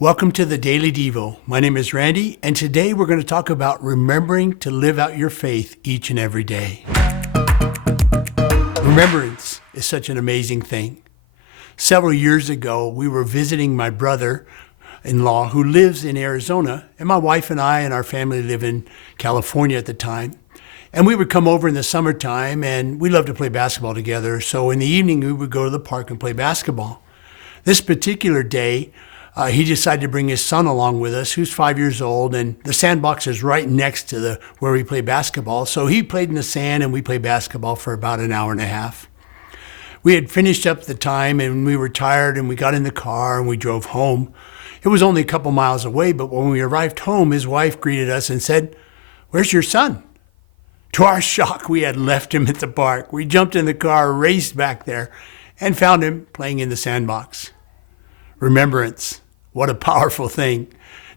Welcome to the Daily Devo. My name is Randy, and today we're going to talk about remembering to live out your faith each and every day. Remembrance is such an amazing thing. Several years ago, we were visiting my brother-in-law who lives in Arizona, and my wife and I and our family live in California at the time. And we would come over in the summertime, and we love to play basketball together. So in the evening, we would go to the park and play basketball. This particular day, he decided to bring his son along with us, who's 5 years old, and the sandbox is right next to where we play basketball. So he played in the sand, and we played basketball for about an hour and a half. We had finished up the time, and we were tired, and we got in the car, and we drove home. It was only a couple miles away, but when we arrived home, his wife greeted us and said, "Where's your son?" To our shock, we had left him at the park. We jumped in the car, raced back there, and found him playing in the sandbox. Remembrance. What a powerful thing.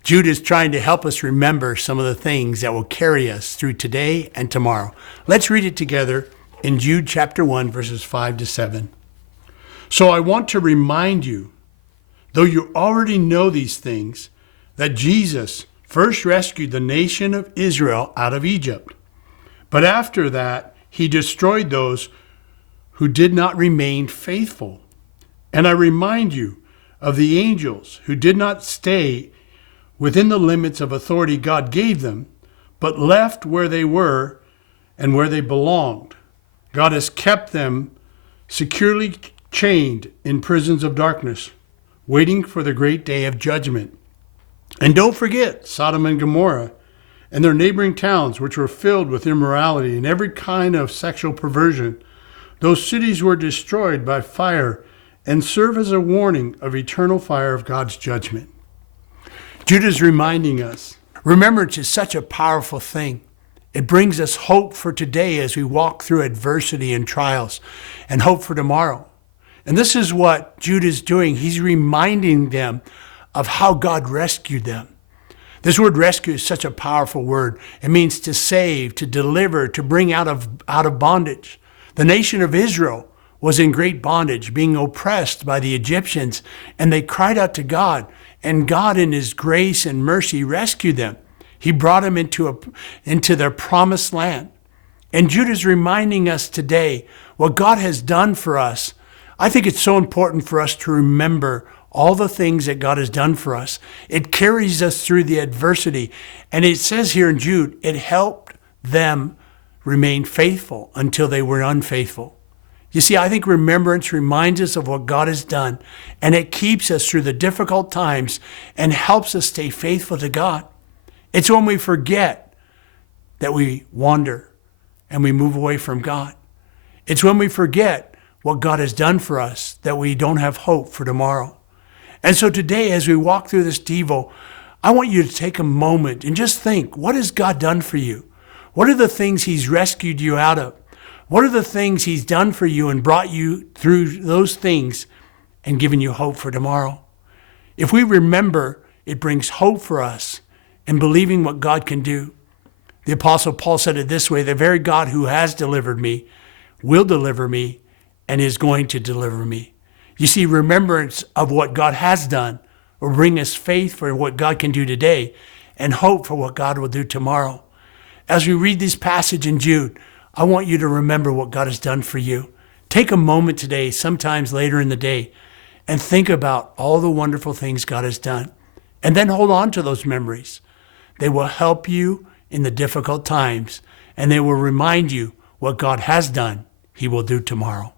Jude is trying to help us remember some of the things that will carry us through today and tomorrow. Let's read it together in Jude chapter 1, verses 5 to 7. So I want to remind you, though you already know these things, that Jesus first rescued the nation of Israel out of Egypt. But after that, he destroyed those who did not remain faithful. And I remind you of the angels who did not stay within the limits of authority God gave them, but left where they were and where they belonged. God has kept them securely chained in prisons of darkness, waiting for the great day of judgment. And don't forget Sodom and Gomorrah and their neighboring towns, which were filled with immorality and every kind of sexual perversion. Those cities were destroyed by fire and serve as a warning of eternal fire of God's judgment. Jude is reminding us, remembrance is such a powerful thing. It brings us hope for today as we walk through adversity and trials, and hope for tomorrow. And this is what Jude is doing. He's reminding them of how God rescued them. This word rescue is such a powerful word. It means to save, to deliver, to bring out of bondage. The nation of Israel was in great bondage, being oppressed by the Egyptians, and they cried out to God, and God in his grace and mercy rescued them. He brought them into their promised land. And Jude is reminding us today what God has done for us. I think it's so important for us to remember all the things that God has done for us. It carries us through the adversity. And it says here in Jude, it helped them remain faithful until they were unfaithful. You see, I think remembrance reminds us of what God has done, and it keeps us through the difficult times and helps us stay faithful to God. It's when we forget that we wander and we move away from God. It's when we forget what God has done for us that we don't have hope for tomorrow. And so today, as we walk through this Devo, I want you to take a moment and just think, what has God done for you? What are the things he's rescued you out of? What are the things he's done for you and brought you through those things and given you hope for tomorrow? If we remember, it brings hope for us in believing what God can do. The Apostle Paul said it this way, the very God who has delivered me will deliver me and is going to deliver me. You see, remembrance of what God has done will bring us faith for what God can do today and hope for what God will do tomorrow. As we read this passage in Jude, I want you to remember what God has done for you. Take a moment today, sometimes later in the day, and think about all the wonderful things God has done. And then hold on to those memories. They will help you in the difficult times, and they will remind you what God has done, he will do tomorrow.